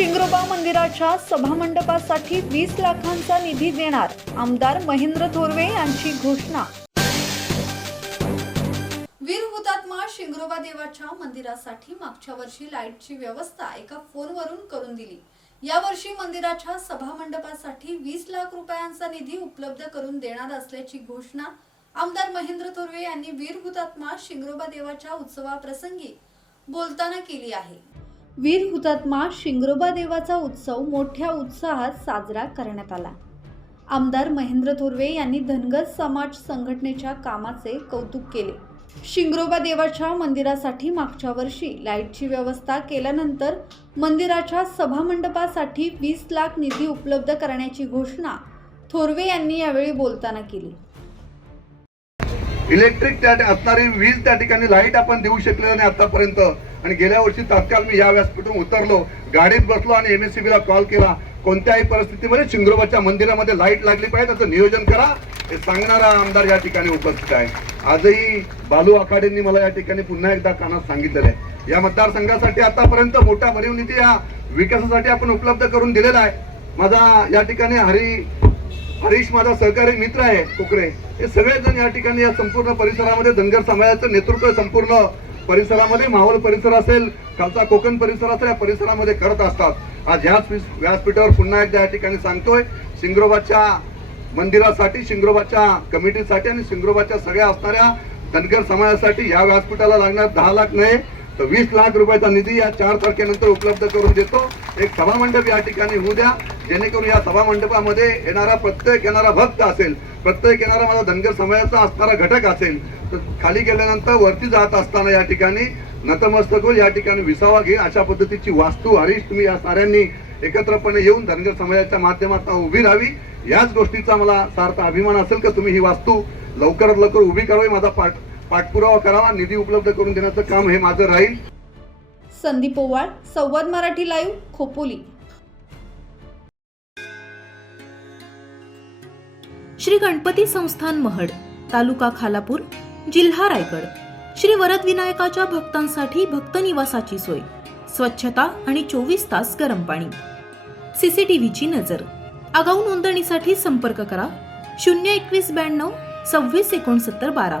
शिंगरोबा मंदिराच्या सभामंडपासाठी वीस लाखांचा निधी देणार आमदार महेंद्र थोरवे यांची घोषणा. वीर हुतात्मा शिंगरोबा देवाच्या मंदिरासाठी मागच्या वर्षी लाईटची व्यवस्था एका फोनवरून करून दिली. यावर्षी मंदिराच्या सभामंडपासाठी वीस लाख रुपयांचा निधी उपलब्ध करून देणार असल्याची घोषणा आमदार महेंद्र थोरवे यांनी वीर हुतात्मा शिंगरोबा देवाच्या उत्सवाप्रसंगी बोलताना केली आहे. वीर हुतात्मा शिंगरोबा देवाचा उत्सव मोठ्या उत्साहात साजरा करण्यात आला. आमदार महेंद्र थोरवे यांनी धनगर समाज संघटनेच्या कामाचे कौतुक केले. शिंगरोबा देवाच्या मंदिरासाठी मागच्या वर्षी लाईटची व्यवस्था केल्यानंतर मंदिराच्या सभामंडपासाठी वीस लाख निधी उपलब्ध करण्याची घोषणा थोरवे यांनी यावेळी बोलताना केली. इलेक्ट्रिक त्या असणारी वीज त्या ठिकाणी लाइट आपण देऊ शकलेलं नाही आतापर्यंत. आणि गेल्या वर्षी तात्काळ मी या व्यासपीठातून उतरलो. गाडीत बसलो आणि एम एस सी बीला कॉल केला. कोणत्याही परिस्थितीमध्ये शिंगरोबाच्या मंदिरामध्ये लाइट लागली पाहिजे त्याचं नियोजन करा. हे सांगणारा आमदार या ठिकाणी उपस्थित आहे. आजही बालू आखाडेंनी मला या ठिकाणी पुन्हा एकदा कानात सांगितलेलं आहे. या मतदारसंघासाठी आतापर्यंत मोठा भरीव निधी या विकासासाठी आपण उपलब्ध करून दिलेला आहे. माझा या ठिकाणी हरी हरीश माझा सहकारी मित्र आहे कोकरे. हे सगळेजण या ठिकाणी या संपूर्ण परिसरामध्ये धनगर समाजाचं नेतृत्व संपूर्ण परिसरामध्ये मावळ परिसर असेल खालचा कोकण परिसर असेल या परिसरामध्ये करत असतात. आज ह्याच व्यासपीठावर पुन्हा एकदा या ठिकाणी सांगतोय शिंगरोबाच्या मंदिरासाठी शिंगरोबाच्या कमिटीसाठी आणि शिंगरोबाच्या सगळ्या असणाऱ्या धनगर समाजासाठी या व्यासपीठाला लागणार दहा लाख नाही तर वीस लाख रुपयाचा निधी या चार तारखेनंतर उपलब्ध करून देतो. एक सभामंडप या ठिकाणी होऊ द्या. जेणेकरून या सभामंडपामध्ये येणारा प्रत्येक येणारा भक्त असेल प्रत्येक येणारा माझा धनगर समाजाचा असणारा घटक असेल तर खाली गेल्यानंतर वरती जात असताना या ठिकाणी नतमस्तक होईल या ठिकाणी विसावा घेईल अशा पद्धतीची वास्तू हरीश तुम्ही या साऱ्यांनी एकत्रपणे येऊन धनगर समाजाच्या माध्यमातून उभी राहावी. याच गोष्टीचा मला सार्थ अभिमान असेल का तुम्ही ही वास्तू लवकरात लवकर उभी करावी? माझा पाठ पाठपुरावा करावा निधी उपलब्ध करून देण्याचं काम हे माझं राहील. संदीप ओवाळ संवाद मराठी लाईव्ह खोपोली. श्री गणपती संस्थान महड तालुका खालापूर जिल्हा रायगड. श्री वरद विनायकाच्या भक्तांसाठी भक्त निवासाची सोय स्वच्छता आणि चोवीस तास गरम पाणी. सीसीटीव्हीची नजर. आगाऊ नोंदणीसाठी संपर्क करा शून्य एकवीस ब्याण्णव सव्वीस एकोणसत्तर बारा.